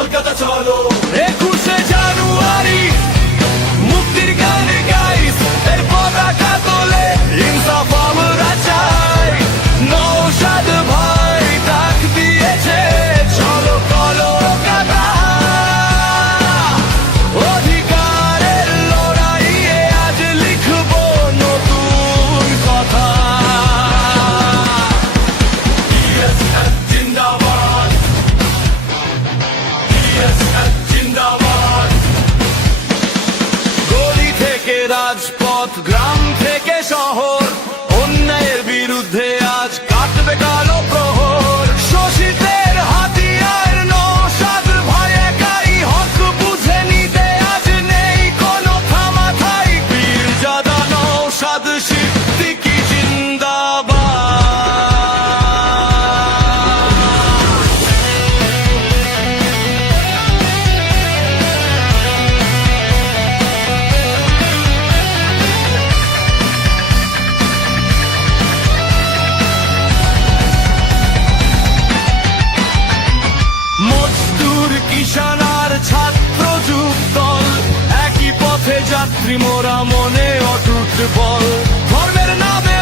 কলকাতা চলো। 21শে জানুয়ারি মুক্তির গানে গাইস, এই পতাকা তোলে ইনসাফ আমরা চাই। নৌশাদ ভাই ডাক দিয়েছে চলো কলকাতা, অধিকারের লড়াইয়ে আজ লিখবো নতুন কথা। BSF জিন্দাবাদ, BSF জিন্দাবাদ। গলি থেকে রাজপথ, গ্রাম থেকে শহর, অন্যায়ের বিরুদ্ধে আজ কাটবে কালো প্রহর। শোষিতের হাতিয়ার নৌশাদ ভাই একাই হক বুঝে নিতে আজ নেই কোনো থামাথাই। পীরজাদা নৌশাদ সিদ্দিকী জিন্দাবাদ। মজদুর কিষাণ আর ছাত্র যুগ দল, একই পথে যাত্রী মোরা মনে অটুট বল। ধর্মের নামে